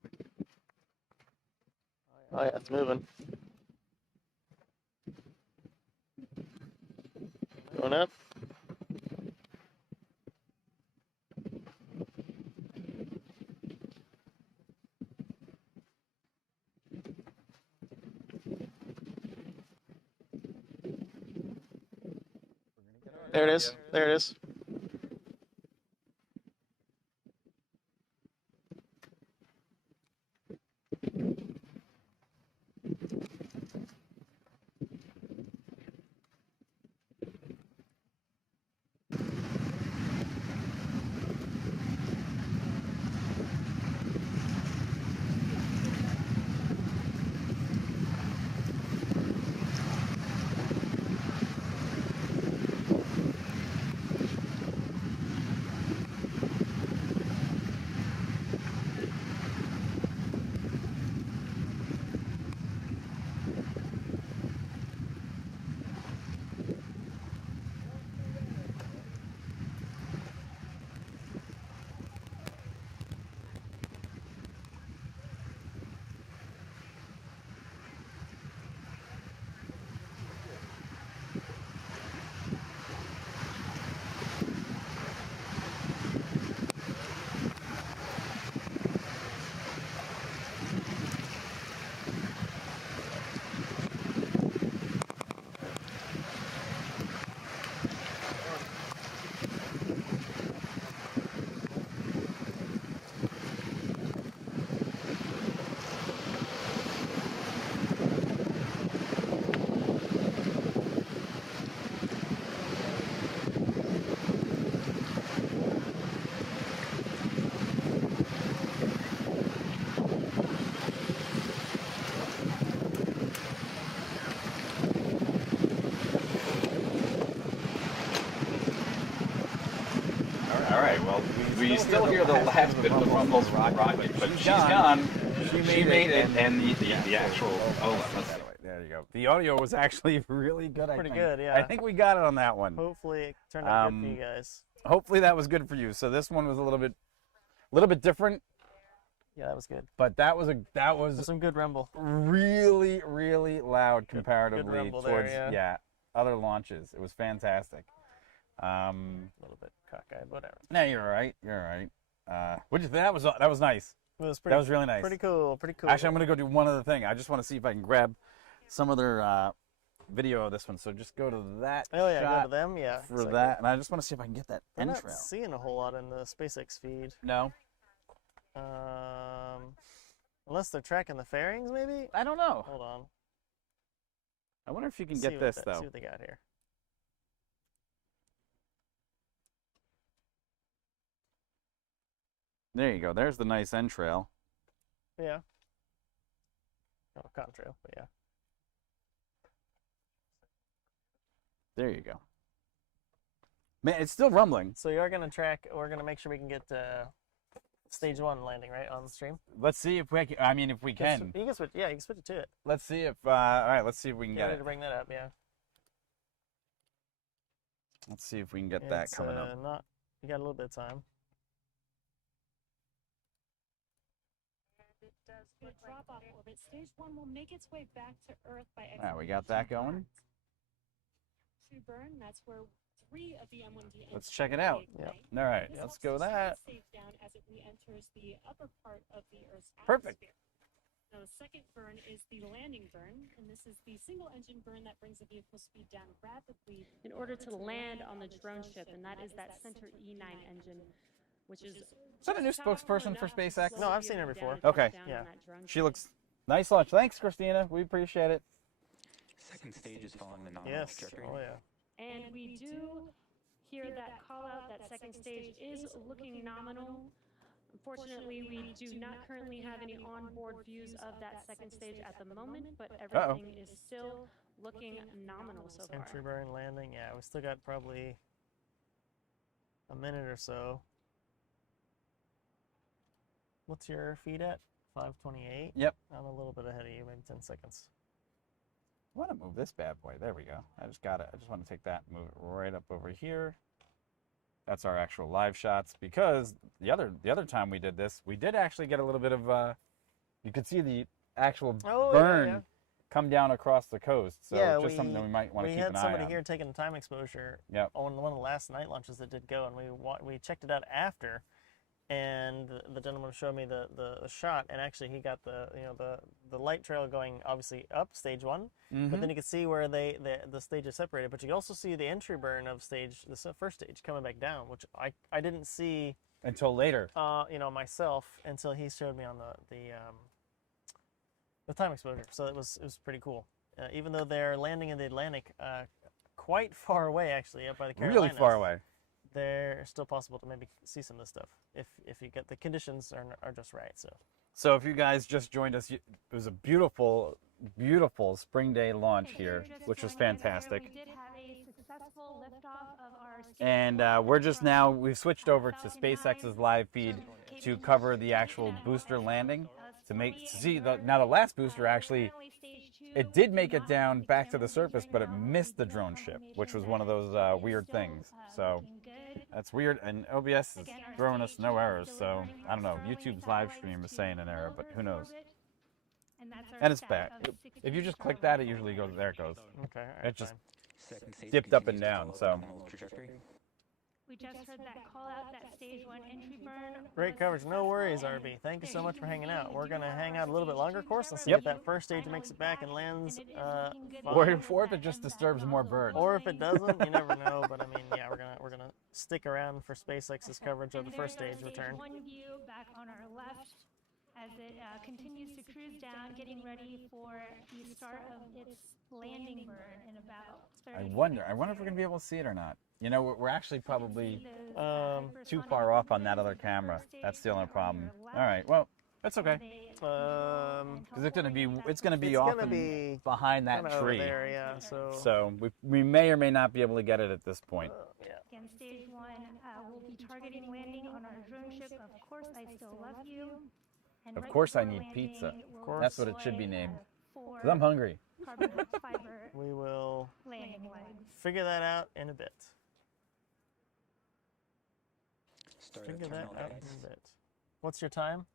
Oh yeah, it's moving. Going up. There it is. There it is. All right, well, we still hear the last bit of the rumbles of the rocket, but she's gone. She made it, and the actual, there you go. The audio was actually really good, I think. Pretty good, yeah. I think we got it on that one. Hopefully it turned out good for you guys. Hopefully that was good for you. So this one was a little bit different. Yeah, that was good. But that was Some good rumble. really, really loud comparatively good rumble towards there, other launches. It was fantastic. A little bit cockeyed, whatever. No, you're all right. You're all right. What'd you think? That was nice. It was pretty, That was really nice. Pretty cool. Pretty cool. Actually, I'm gonna go do one other thing. I just want to see if I can grab some other video of this one. So just go to that. Oh yeah, shot go to them. Yeah. for exactly. that, and I just want to see if I can get that I'm not entrail. seeing a whole lot in the SpaceX feed. No, Unless they're tracking the fairings, maybe. I don't know. Hold on. I wonder if you can See get what this See though. what they got here. There you go. There's the nice entrail. Yeah. Oh, contrail, but yeah. There you go. Man, it's still rumbling. So you're gonna track. We're gonna make sure we can get stage 1 landing right on the stream. Let's see if we can. I mean, if we can. You can switch. Yeah, you can switch it to it. Let's see if. All right, let's see if we can Get get ready it. to bring that up. Yeah. Let's see if we can get that coming up. Not. You got a little bit of time. It does look like drop off orbit. Stage 1 will make its way back to Earth by All right, we got that going. True burn. That's where 3 of the M1D Let's check it out. Yep. All right, This let's helps go to slow that. stage down as it re-enters the upper part of the Earth's Perfect. atmosphere. Now, the second burn is the landing burn, and this is the single-engine burn that brings the vehicle speed down rapidly in order to land on the drone ship, and that is that center E9 engine, which is. Is that a new spokesperson for SpaceX? No, I've seen her before. Okay. Yeah. She looks nice launch. Thanks, Christina. We appreciate it. Second stage is following the nominal Yes. trajectory. Oh yeah. And we do hear that call out that second stage is looking nominal. Unfortunately, we do not currently have any onboard views of that second stage at the moment, but everything is still looking nominal so far. Entry burn, landing. Yeah, we still got probably a minute or so. What's your feed at? 5:28. Yep. I'm a little bit ahead of you, maybe 10 seconds. I want to move this bad boy. There we go. I just got it. I just want to take that and move it right up over here. That's our actual live shots, because the other time we did this, we did actually get a little bit of you could see the actual burn come down across the coast. So yeah, just something that we might want to keep an eye on. We had somebody here taking time exposure on one of the last night launches that did go, and we checked it out after, and the gentleman showed me the shot, and actually he got the light trail going obviously up stage 1, but then you could see where the stage is separated, but you can also see the entry burn of the first stage coming back down, which I didn't see until later. Myself, until he showed me on the time exposure. So it was pretty cool. Even though they're landing in the Atlantic, quite far away actually, up by the Carolinas. Really far away. They're still possible to maybe see some of this stuff if you get the conditions are just right. So if you guys just joined us, it was a beautiful, beautiful spring day launch here, which was fantastic. We did have a successful liftoff of our And we've switched over to SpaceX's live feed to cover the actual booster landing. Now the last booster actually, it did make it down back to the surface, but it missed the drone ship, which was one of those weird things. So that's weird, and OBS is throwing us no errors. So I don't know. YouTube's live stream is saying an error, but who knows? And it's back. If you just click that, it usually goes. There it goes. Okay. It just dipped up and down. So. We just heard that call out, that stage 1 entry burn. Great coverage. No worries, RB. Thank you so much for hanging out. We're going to hang out a little bit longer, of course, and see if that first stage makes it back and lands. Or if it just disturbs more birds. Or if it doesn't, you never know. But I mean, yeah, we're gonna stick around for SpaceX's coverage of the first stage return. One view back on our left as it continues to cruise down, getting ready for the start of its landing burn in about 30 I wonder if we're gonna be able to see it or not. You know, we're actually probably too far off on that other camera. That's the only problem. All right, well, that's okay. Because it's gonna be off behind that tree. There, yeah, so we may or may not be able to get it at this point. Again, stage 1 will be targeting landing on our drone ship. Of course, I still love you. And of course, I need pizza. That's what it should be named. Because I'm hungry. We will figure that out in a bit. Figure that out in a bit. What's your time?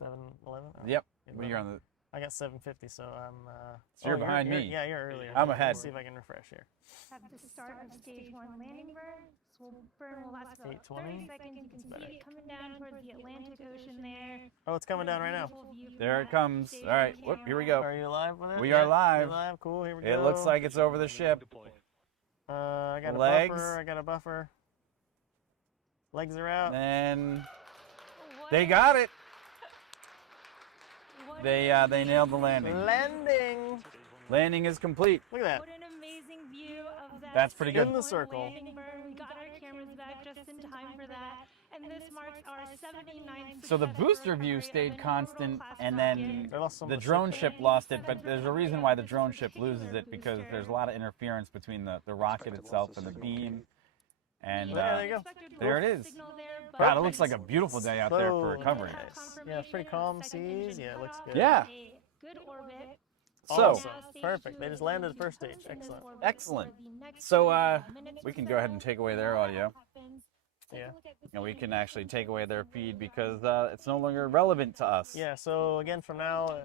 7:11. Yep. Well, you're on the. I got 7:50, so I'm. So you're behind me. Yeah, you're earlier. I'm ahead. Let's see if I can refresh here. At the start of stage 1 landing burn. So burn will last about 30 seconds. You can see it coming down towards the Atlantic Ocean there. Oh, it's coming down right now. There it comes. All right. Whoop, here we go. Are you live with it? We are live. You're live. Cool. Here we go. It looks like it's over the ship. I got Legs. a buffer. I got a buffer. Legs are out. And they got it. They nailed the landing. Landing is complete. Look at that. What an amazing view of that. That's pretty good. In the circle. We got our cameras back just in time for that. And this marks our 79th. So the successful booster view recovery of stayed an constant, orbital-class and rocket. then They lost some the of the drone ship ship lost it. But there's a reason why the drone ship loses it, because there's a lot of interference between the rocket itself and the beam. And there you go. there it is. God, it looks like a beautiful day out there for So recovery. nice. Yeah, it's pretty calm seas. Yeah, it looks good. Yeah. Good orbit. So Awesome. Perfect. They just landed the first stage. Excellent. excellent. So we can go ahead and take away their audio, Yeah. and we can actually take away their feed because it's no longer relevant to us. Yeah, so again, from now,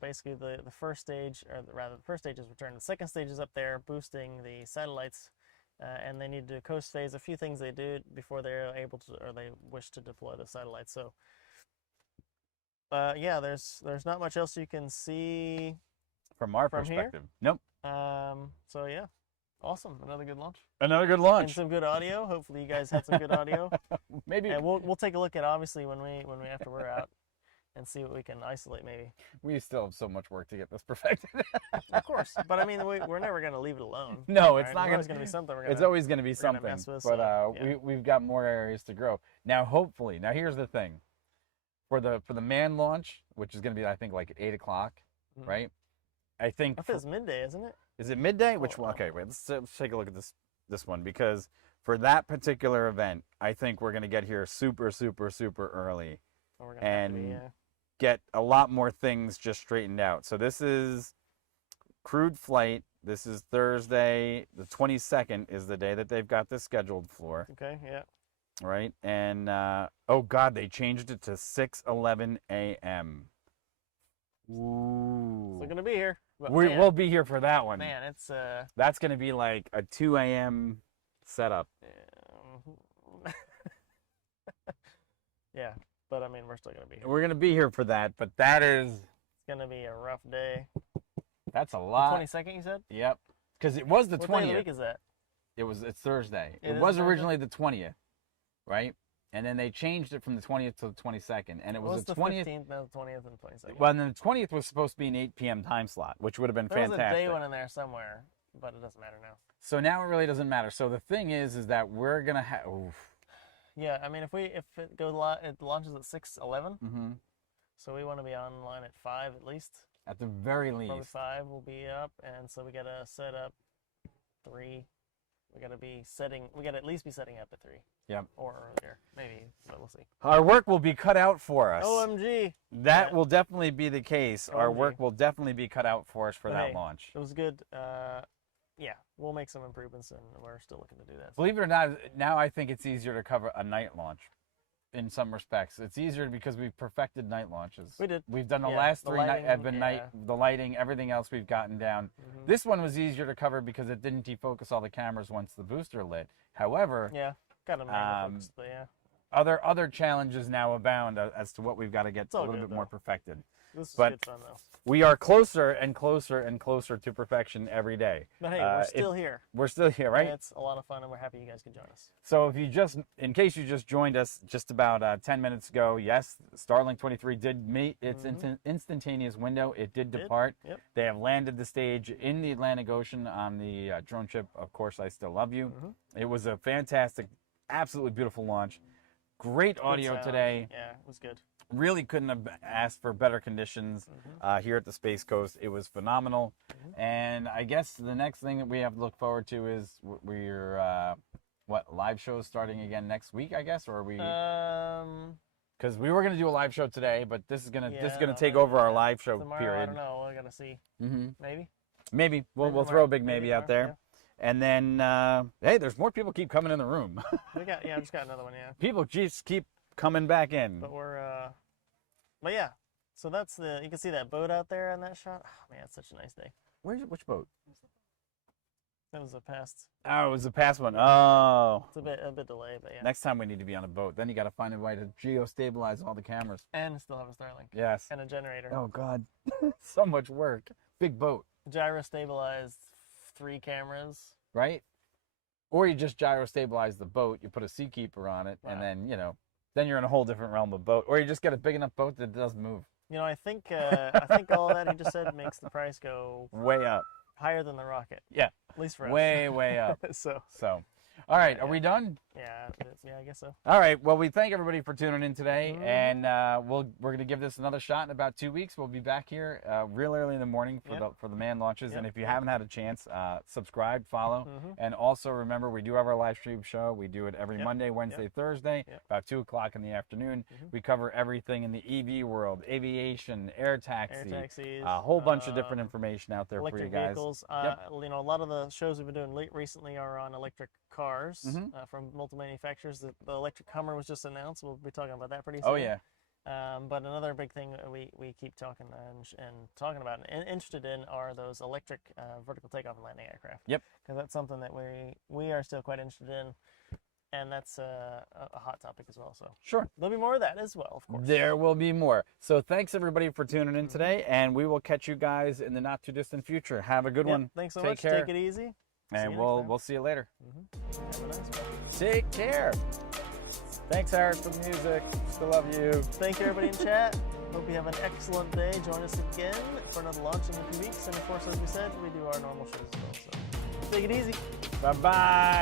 basically the first stage, or rather the first stage is returned. The second stage is up there boosting the satellites, and they need to coast phase a few things they do before they're able to, or they wish to deploy the satellites. So, yeah, there's not much else you can see. From our From here? perspective. Nope. So yeah, awesome. Another good launch. Another good And launch. some good audio. Hopefully you guys had some good audio. Maybe And we'll take a look at, obviously, when we after we're out, and see what we can isolate maybe. we still have so much work to get this perfected. Of course, but I mean we're never gonna leave it alone. No, it's right? not There's always gonna gonna be something. It's always going to be we're gonna something. mess with, But so, yeah. we've got more areas to grow. Now, hopefully, here's the thing. For the manned launch, which is going to be, I think, like 8 o'clock, Mhm. right? I think. I think it's midday, isn't it? Is it midday? Which Oh, one? wow. Okay, wait. Let's take a look at this one, because for that particular event, I think we're going to get here super, super, super early. Or we're gonna have to be, And get a lot more things just straightened out. So this is crewed flight. This is Thursday. The 22nd is the day that they've got this scheduled for, okay, yeah. right? And oh God, they changed it to 6:11 a.m. Ooh. Still gonna be here. But We'll be here for that one. man, it's That's going to be like a 2 a.m. setup. yeah. But I mean, we're still gonna be here. We're going to be here for that, but that's It's gonna be a rough day. a lot. 22nd, you said? Yep. Because it was the What day of 20th. the week is that? It's Thursday. It It is was Thursday? originally the 20th, right? And then they changed it from the 20th to the 22nd, and it was the 20th. 15th, no, the 20th, and the 22nd. Well, and then the 20th was supposed to be an 8 p.m. time slot, which would have been there was a fantastic. day one in there somewhere, but it doesn't matter now. So now it really doesn't matter. So the thing is that we're gonna have. Yeah, I mean, if it goes it launches at 6:11, Mm-hmm. so we want to be online at 5 at least. At the very Probably least. 5 will be up, and so we gotta set up 3. We gotta be setting. We gotta at least be setting up at 3. Yep. Or earlier, maybe, but we'll see. Our work will be cut out for us. OMG! That Yeah. will definitely be the case. Our OMG. work will definitely be cut out for us for But that hey, launch. It was good. Yeah, we'll make some improvements, and we're still looking to do that. Believe it or not, now I think it's easier to cover a night launch. In some respects, it's easier because we've perfected night launches. We did. We've done the Yeah, last the 3 night have been lighting, night. The lighting, everything else we've gotten down. Mhm. This one was easier to cover because it didn't defocus all the cameras once the booster lit. However, Yeah, got a manual focus, but yeah, other challenges now abound as to what we've got to get a all little good, bit more though. perfected. this is But- good fun though. We are closer and closer and closer to perfection every day. But hey, Uh, we're still here. We're still here, right? And it's a lot of fun, and we're happy you guys could join us. So if you in case you just joined us just about 10 minutes ago, yes, Starlink 23 did meet its instantaneous window. It did Did. depart. Yep. They have landed the stage in the Atlantic Ocean on the drone ship, Of Course I Still Love You. Mhm. It was a fantastic, absolutely beautiful launch. Great Good audio sound. today. Yeah, it was good. Really couldn't have asked for better conditions here at the Space Coast. It was phenomenal. And I guess the next thing that we have to look forward to is we're live shows starting again next week, I guess, or are we? Because we were gonna do a live show today, but this is gonna take over our live show tomorrow, period. I don't know. We're gonna see. Mm-hmm. Maybe. Maybe we'll Maybe throw a tomorrow. big maybe out tomorrow, there. And then hey, there's more people keep coming in the room. We got I just got another one. Yeah. People just keep coming back in. But but yeah. So that's you can see that boat out there in that shot. Oh, man, it's such a nice day. Which boat? That was a past. Oh, it was the past one. Oh. It's a bit delayed, but yeah. Next time we need to be on a boat. Then you got to find a way to geostabilize all the cameras. And still have a Starlink Yes. and a generator. Oh God, so much work. Big boat, Gyro stabilized 3 cameras. right? Or you just gyro stabilize the boat. You put a seakeeper on it, and Wow. then then you're in a whole different realm of boat. Or you just get a big enough boat that doesn't move. You know, I think all that he just said makes the price go Way up. higher than the rocket. Yeah. At least for us. Way up. So So, all right, are Yeah. we done? I guess so. All right. Well, we thank everybody for tuning in today, and we're going to give this another shot in about 2 weeks. We'll be back here real early in the morning for the man launches. And if you haven't had a chance, subscribe, follow, and also remember we do have our live stream show. We do it every Monday, Wednesday, Thursday, about 2 o'clock in the afternoon. We cover everything in the EV world, aviation, air taxis, a whole bunch of different information out there for you guys. Vehicles. You know, a lot of the shows we've been doing recently are on electric cars from multiple manufacturers. The electric Hummer was just announced. We'll be talking about that pretty soon. Oh yeah. But another big thing we keep talking and talking about and interested in are those electric vertical takeoff and landing aircraft. Yep. Because that's something that we are still quite interested in, and that's a hot topic as well. So sure, there'll be more of that as well, of course. There will be more. So thanks everybody for tuning in today, and we will catch you guys in the not too distant future. Have a good one. Thanks so Take much. care. Take it easy. And we'll see you later. Have a nice one. Take care. Thanks, Eric, for the music. Still love you. Thank you, everybody in chat. Hope you have an excellent day. Join us again for another launch in a few weeks. And of course, as we said, we do our normal shows as well. So take it easy. Bye-bye.